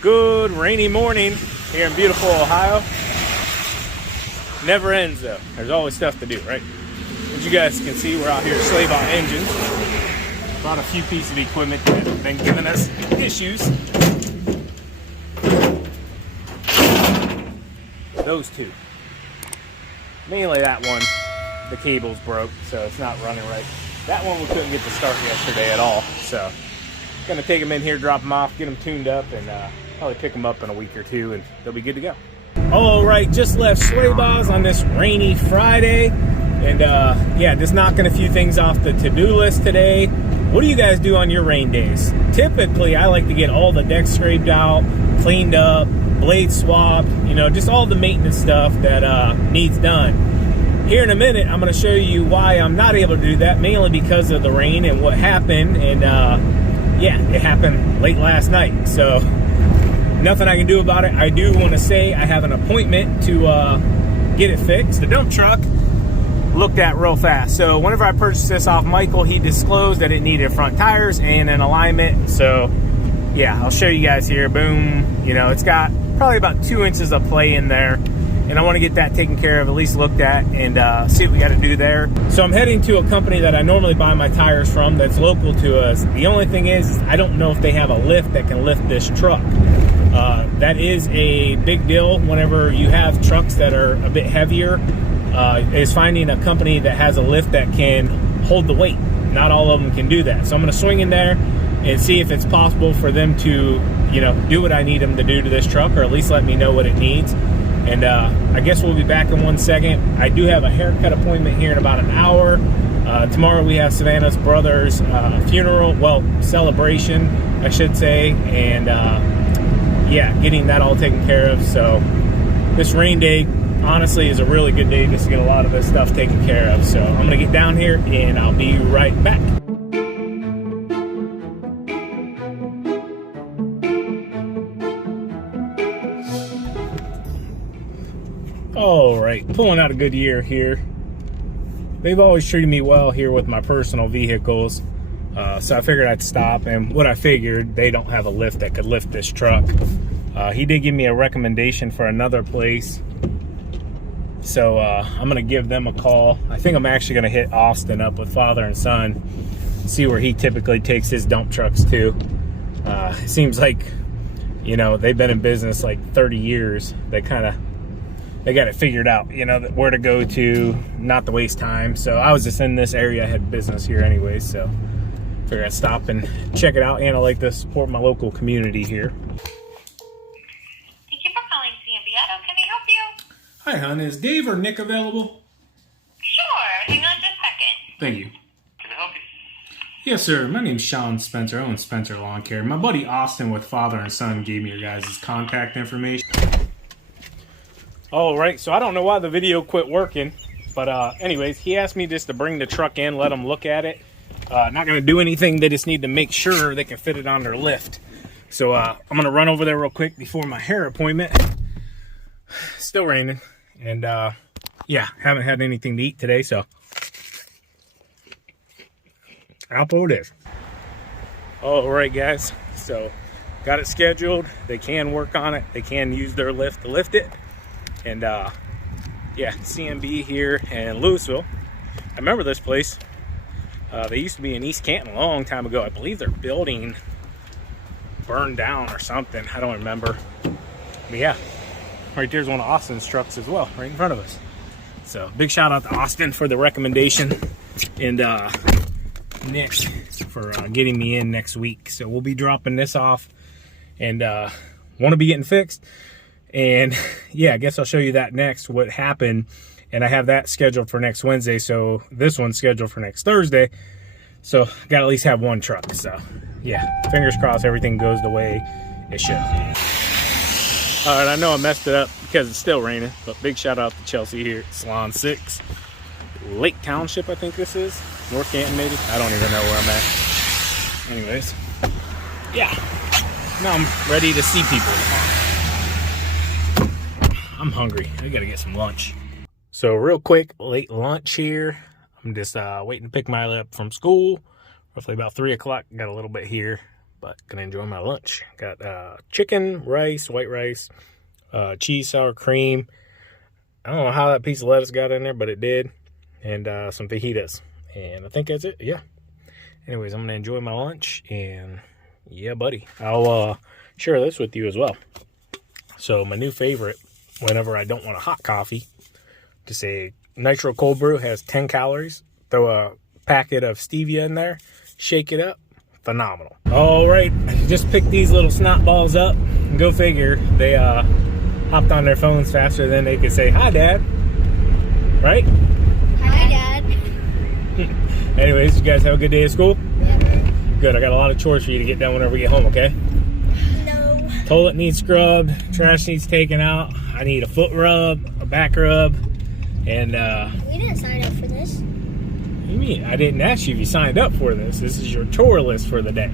Good rainy morning here in beautiful Ohio. Never ends though. There's always stuff to do, right? As you guys can see, we're out here slave on engines. Brought a few pieces of equipment that have been giving us issues. Those two. Mainly that one, the cable's broke, so it's not running right. That one we couldn't get to start yesterday at all, so gonna take them in here, drop them off, get them tuned up, and probably pick them up in a week or two, and they'll be good to go. All right, just left Sleigh Bars on this rainy Friday, and yeah, just knocking a few things off the to-do list today. What do you guys do on your rain days? Typically, I like to get all the decks scraped out, cleaned up, blades swapped, you know, just all the maintenance stuff that needs done. Here in a minute, I'm going to show you why I'm not able to do that, mainly because of the rain and what happened. And yeah, it happened late last night, so nothing I can do about it. I do want to say I have an appointment to get it fixed. The dump truck looked at real fast. So whenever I purchased this off Michael, he disclosed that it needed front tires and an alignment. So yeah, I'll show you guys here. Boom. You know, it's got probably about 2 inches of play in there, and I want to get that taken care of, at least looked at, and see what we got to do there. So I'm heading to a company that I normally buy my tires from that's local to us. The only thing is I don't know if they have a lift that can lift this truck. That is a big deal whenever you have trucks that are a bit heavier, is finding a company that has a lift that can hold the weight. Not all of them can do that. So I'm going to swing in there and see if it's possible for them to, you know, do what I need them to do to this truck, or at least let me know what it needs. And I guess we'll be back in 1 second. I do have a haircut appointment here in about an hour. Tomorrow we have Savannah's brother's funeral, well, celebration, I should say. And yeah, getting that all taken care of. So this rain day, honestly, is a really good day just to get a lot of this stuff taken care of. So I'm gonna get down here and I'll be right back. All right, pulling out a good year here. They've always treated me well here with my personal vehicles. So I figured I'd stop, and what I figured, they don't have a lift that could lift this truck. He did give me a recommendation for another place. So I'm gonna give them a call. I think I'm actually gonna hit Austin up with father and son, see where he typically takes his dump trucks to. It seems like, you know, they've been in business like 30 years. They got it figured out, you know, where to go to, not to waste time. So I was just in this area, I had business here anyway, so figured I'd stop and check it out, and I like to support my local community here. Thank you for calling C&B Auto. Can I help you? Hi, hon. Is Dave or Nick available? Sure. Hang on just a second. Thank you. Can I help you? Yes, sir. My name's Sean Spencer. I own Spencer Lawn Care. My buddy Austin with father and son gave me your guys' contact information. All right, so I don't know why the video quit working, but anyways, he asked me just to bring the truck in, let them look at it. Not gonna do anything. They just need to make sure they can fit it on their lift. So I'm gonna run over there real quick before my hair appointment. Still raining, and yeah, haven't had anything to eat today, so Alpo it is. All right, guys, so got it scheduled. They can work on it. They can use their lift to lift it. And yeah, CMB here in Louisville. I remember this place. They used to be in East Canton a long time ago. I believe their building burned down or something. I don't remember. But yeah, right there's one of Austin's trucks as well, right in front of us. So big shout out to Austin for the recommendation, and Nick for getting me in next week. So we'll be dropping this off, and want to be getting fixed. And yeah, I guess I'll show you that next, what happened. And I have that scheduled for next Wednesday. So this one's scheduled for next Thursday. So got to at least have one truck. So yeah, fingers crossed everything goes the way it should. All right, I know I messed it up because it's still raining, but big shout out to Chelsea here at Salon 6. Lake Township, I think this is. North Canton, maybe. I don't even know where I'm at. Anyways, yeah. Now I'm ready to see people tomorrow. I'm hungry. I gotta get some lunch. So real quick, late lunch here. I'm just waiting to pick Miley up from school. Roughly about 3 o'clock. Got a little bit here. but gonna enjoy my lunch. Got chicken, rice, white rice, cheese, sour cream. I don't know how that piece of lettuce got in there, but it did. And some fajitas. And I think that's it. Yeah. Anyways, I'm gonna enjoy my lunch, and yeah, buddy, I'll share this with you as well. So my new favorite, whenever I don't want a hot coffee, just a nitro cold brew, has 10 calories. Throw a packet of stevia in there, shake it up, phenomenal. All right, just picked these little snot balls up. Go figure, they hopped on their phones faster than they could say, "Hi, Dad." Right? Hi, Dad. Anyways, you guys have a good day at school? Yeah. Good, I got a lot of chores for you to get done whenever we get home, okay? No. Toilet needs scrubbed, trash needs taken out, I need a foot rub, a back rub, and We didn't sign up for this. what do you mean? I didn't ask you if you signed up for this. This is your chore list for the day.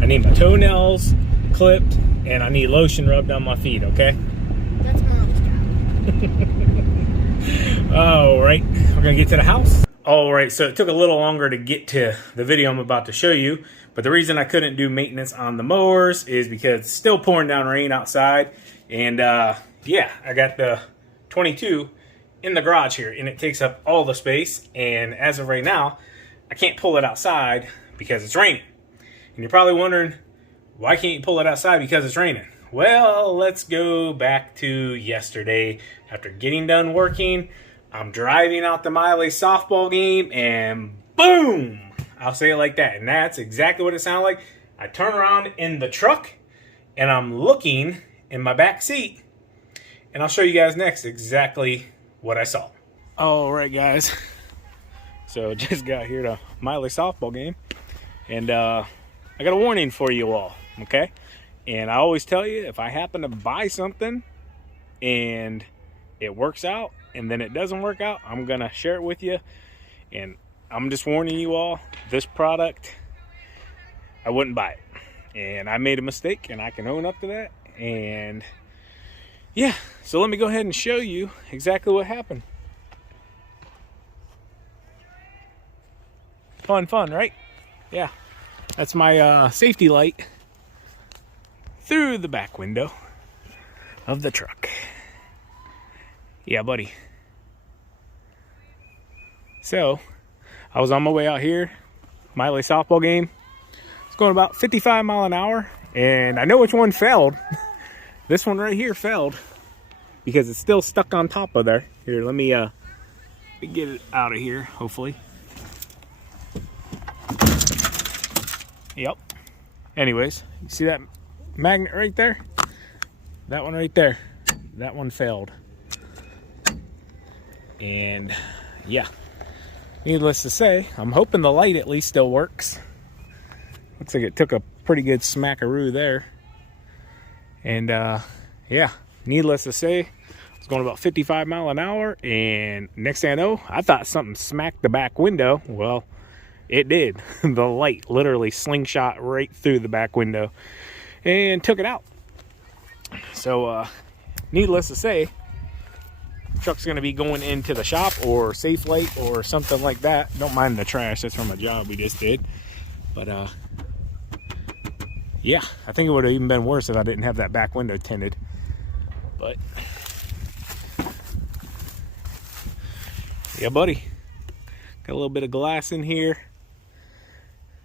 I need my toenails clipped, and I need lotion rubbed on my feet, okay? That's Mom's job. All right, we're gonna get to the house. All right, so it took a little longer to get to the video I'm about to show you, but the reason I couldn't do maintenance on the mowers is because it's still pouring down rain outside, and yeah, I got the 22 in the garage here, and it takes up all the space, and as of right now, I can't pull it outside because it's raining. And you're probably wondering, why can't you pull it outside because it's raining? Well, let's go back to yesterday. After getting done working, I'm driving out to Miley softball game, and boom! I'll say it like that, and that's exactly what it sounded like. I turn around in the truck, and I'm looking in my back seat, and I'll show you guys next exactly what I saw. All right, guys. So just got here to Miley softball game, and I got a warning for you all, okay? And I always tell you, if I happen to buy something and it works out and then it doesn't work out, I'm gonna share it with you. And I'm just warning you all, this product, I wouldn't buy it. And I made a mistake, and I can own up to that. And yeah, so let me go ahead and show you exactly what happened. Fun, right? Yeah, that's my safety light through the back window of the truck. Yeah, buddy. So, I was on my way out here, Miley softball game. It's going about 55 miles an hour, and I know which one failed. This one right here failed because it's still stuck on top of there. Here, let me get it out of here, hopefully. Yep. Anyways, you see that magnet right there? That one right there. That one failed. And yeah, needless to say, I'm hoping the light at least still works. Looks like it took a pretty good smackaroo there. And yeah, needless to say, I was going about 55 miles an hour, and next thing I know, I thought something smacked the back window. Well, it did. The light literally slingshot right through the back window and took it out. So needless to say, the truck's going to be going into the shop or Safe Light or something like that. Don't mind the trash, that's from a job we just did. But yeah, I think it would have even been worse if I didn't have that back window tinted. But yeah, buddy, got a little bit of glass in here.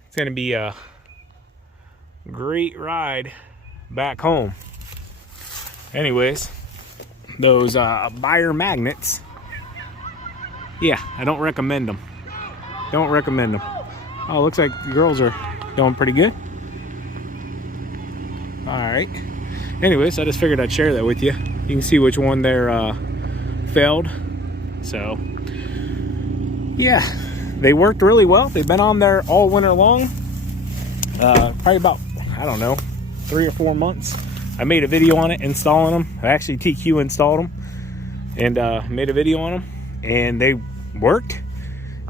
It's going to be a great ride back home. Anyways, those buyer magnets, yeah, I don't recommend them. Don't recommend them. Oh, looks like the girls are doing pretty good. All right. Anyways, I just figured I'd share that with you. You can see which one there failed. So yeah, they worked really well. They've been on there all winter long. Probably about, I don't know, 3 or 4 months. I made a video on it installing them. I actually TQ installed them and made a video on them, and they worked.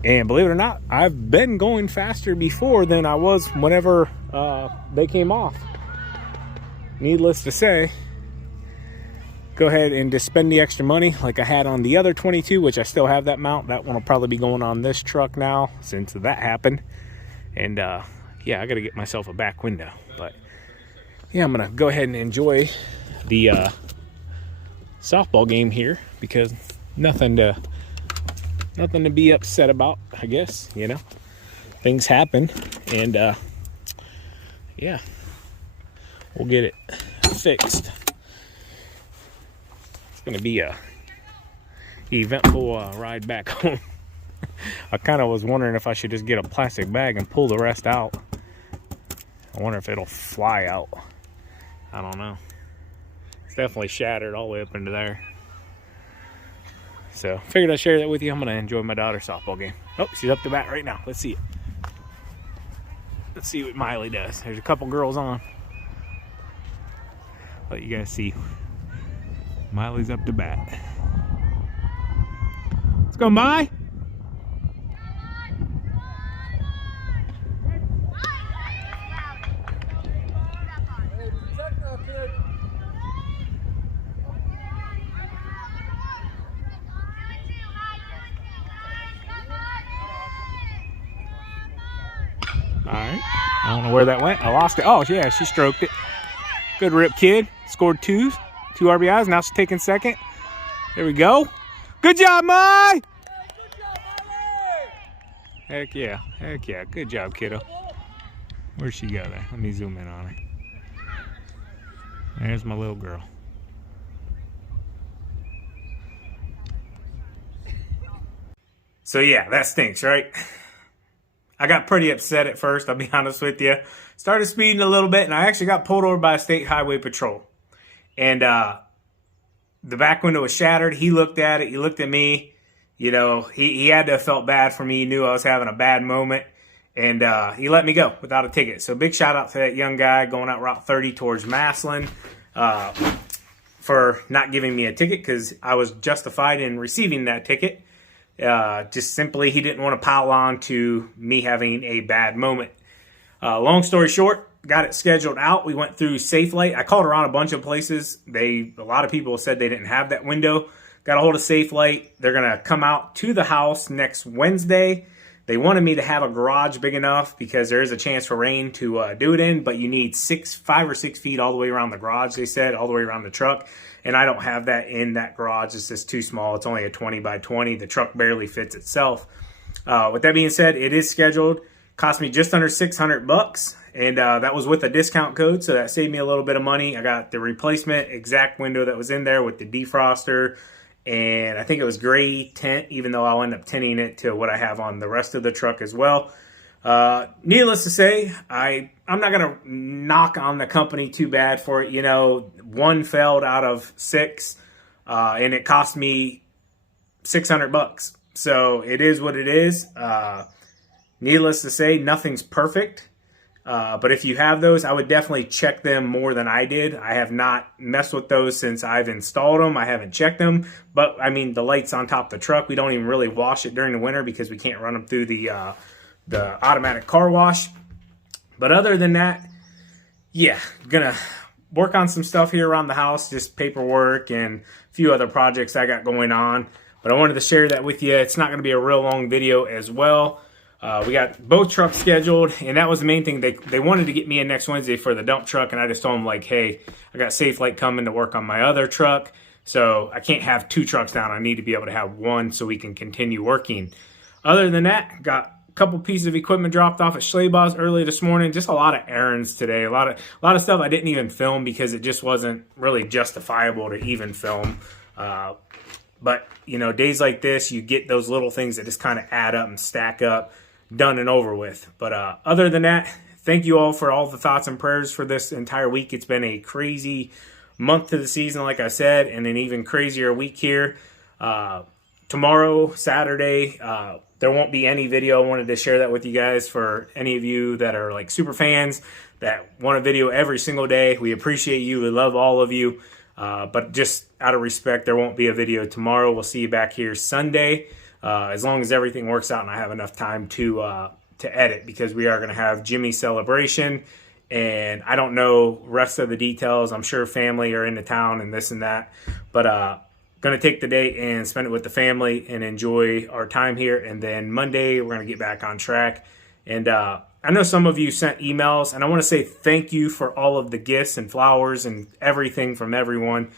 And believe it or not, I've been going faster before than I was whenever they came off. Needless to say, go ahead and just spend the extra money like I had on the other 22, which I still have that mount. That one will probably be going on this truck now since that happened. And yeah, I got to get myself a back window. But yeah, I'm gonna go ahead and enjoy the softball game here, because nothing to be upset about, I guess. You know, things happen, and yeah, we'll get it fixed. It's gonna be a eventful ride back home. I kind of was wondering if I should just get a plastic bag and pull the rest out. I wonder if it'll fly out. I don't know. It's definitely shattered all the way up into there. So figured I'd share that with you. I'm gonna enjoy my daughter's softball game. Oh, she's up to bat right now. Let's see it. Let's see what Miley does. There's a couple girls on. Let you guys see. Miley's up to bat. Let's go, Miley. All right. I don't know where that went. I lost it. Oh, yeah, she stroked it. Good rip, kid. Scored two RBIs. Now she's taking second. There we go. Good job, Mai! Heck yeah. Heck yeah. Good job, kiddo. Where'd she go there? Let me zoom in on her. There's my little girl. So yeah, that stinks, right? I got pretty upset at first, I'll be honest with you. Started speeding a little bit, and I actually got pulled over by a state highway patrol. And the back window was shattered. He looked at it. He looked at me. You know, he had to have felt bad for me. He knew I was having a bad moment. And he let me go without a ticket. So big shout out to that young guy going out Route 30 towards Massillon for not giving me a ticket, because I was justified in receiving that ticket. Just simply, he didn't want to pile on to me having a bad moment. Long story short, got it scheduled out. We went through SafeLight. I called around a bunch of places. A lot of people said they didn't have that window. Got a hold of SafeLight. They're going to come out to the house next Wednesday. They wanted me to have a garage big enough because there is a chance for rain to do it in, but you need 5 or 6 feet all the way around the garage, they said, all the way around the truck. And I don't have that in that garage. It's just too small. It's only a 20 by 20. The truck barely fits itself. With that being said, it is scheduled. Cost me just under $600, and that was with a discount code, so that saved me a little bit of money. I got the replacement exact window that was in there with the defroster, and I think it was gray tint, even though I'll end up tinting it to what I have on the rest of the truck as well. Needless to say, I'm not going to knock on the company too bad for it. You know, one failed out of 6, and it cost me $600. So it is what it is. Needless to say, nothing's perfect. But if you have those, I would definitely check them more than I did. I have not messed with those since I've installed them. I haven't checked them. But, I mean, the lights on top of the truck, we don't even really wash it during the winter because we can't run them through the automatic car wash. But other than that, yeah, gonna work on some stuff here around the house, just paperwork and a few other projects I got going on. But I wanted to share that with you. It's not going to be a real long video as well. We got both trucks scheduled, and that was the main thing. They wanted to get me in next Wednesday for the dump truck, and I just told them, like, hey, I got SafeLight coming to work on my other truck, so I can't have 2 trucks down. I need to be able to have one so we can continue working. Other than that, got a couple pieces of equipment dropped off at Schleybaug's early this morning. Just a lot of errands today. A lot of stuff I didn't even film because it just wasn't really justifiable to even film. But, you know, days like this, you get those little things that just kind of add up and stack up, done and over with. But other than that, thank you all for all the thoughts and prayers for this entire week. It's been a crazy month to the season, like I said, and an even crazier week here. Tomorrow, Saturday, there won't be any video. I wanted to share that with you guys for any of you that are like super fans that want a video every single day. We appreciate you. We love all of you. But just out of respect, there won't be a video tomorrow. We'll see you back here Sunday, as long as everything works out and I have enough time to edit, because we are going to have Jimmy's celebration, and I don't know rest of the details. I'm sure family are into town and this and that, but going to take the day and spend it with the family and enjoy our time here. And then Monday, we're going to get back on track. And I know some of you sent emails, and I want to say thank you for all of the gifts and flowers and everything from everyone.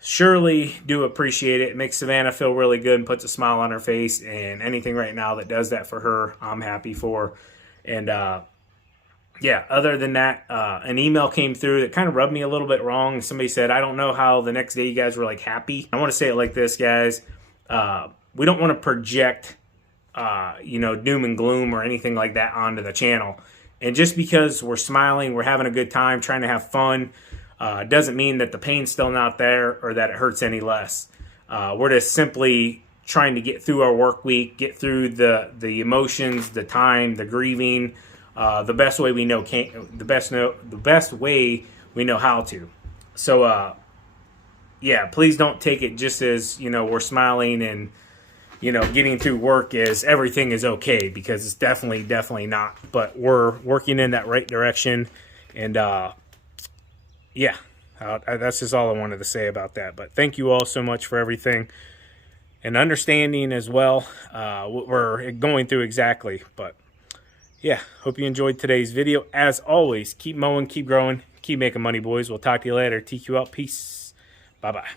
Surely do appreciate it. It makes Savannah feel really good and puts a smile on her face, and anything right now that does that for her, I'm happy for. And yeah, other than that, an email came through that kind of rubbed me a little bit wrong. Somebody said, I don't know how the next day you guys were like happy. I want to say it like this, guys. We don't want to project doom and gloom or anything like that onto the channel. And just because we're smiling, we're having a good time, trying to have fun, doesn't mean that the pain's still not there or that it hurts any less. We're just simply trying to get through our work week, get through the emotions, the time, the grieving, the best way we know the best way we know how to. So yeah, please don't take it just as we're smiling and getting through work as everything is okay, because it's definitely not. But we're working in that right direction, and yeah, that's just all I wanted to say about that. But thank you all so much for everything and understanding as well what we're going through exactly. But yeah, hope you enjoyed today's video. As always, keep mowing, keep growing, keep making money, boys. We'll talk to you later. TQ out. Peace. Bye-bye.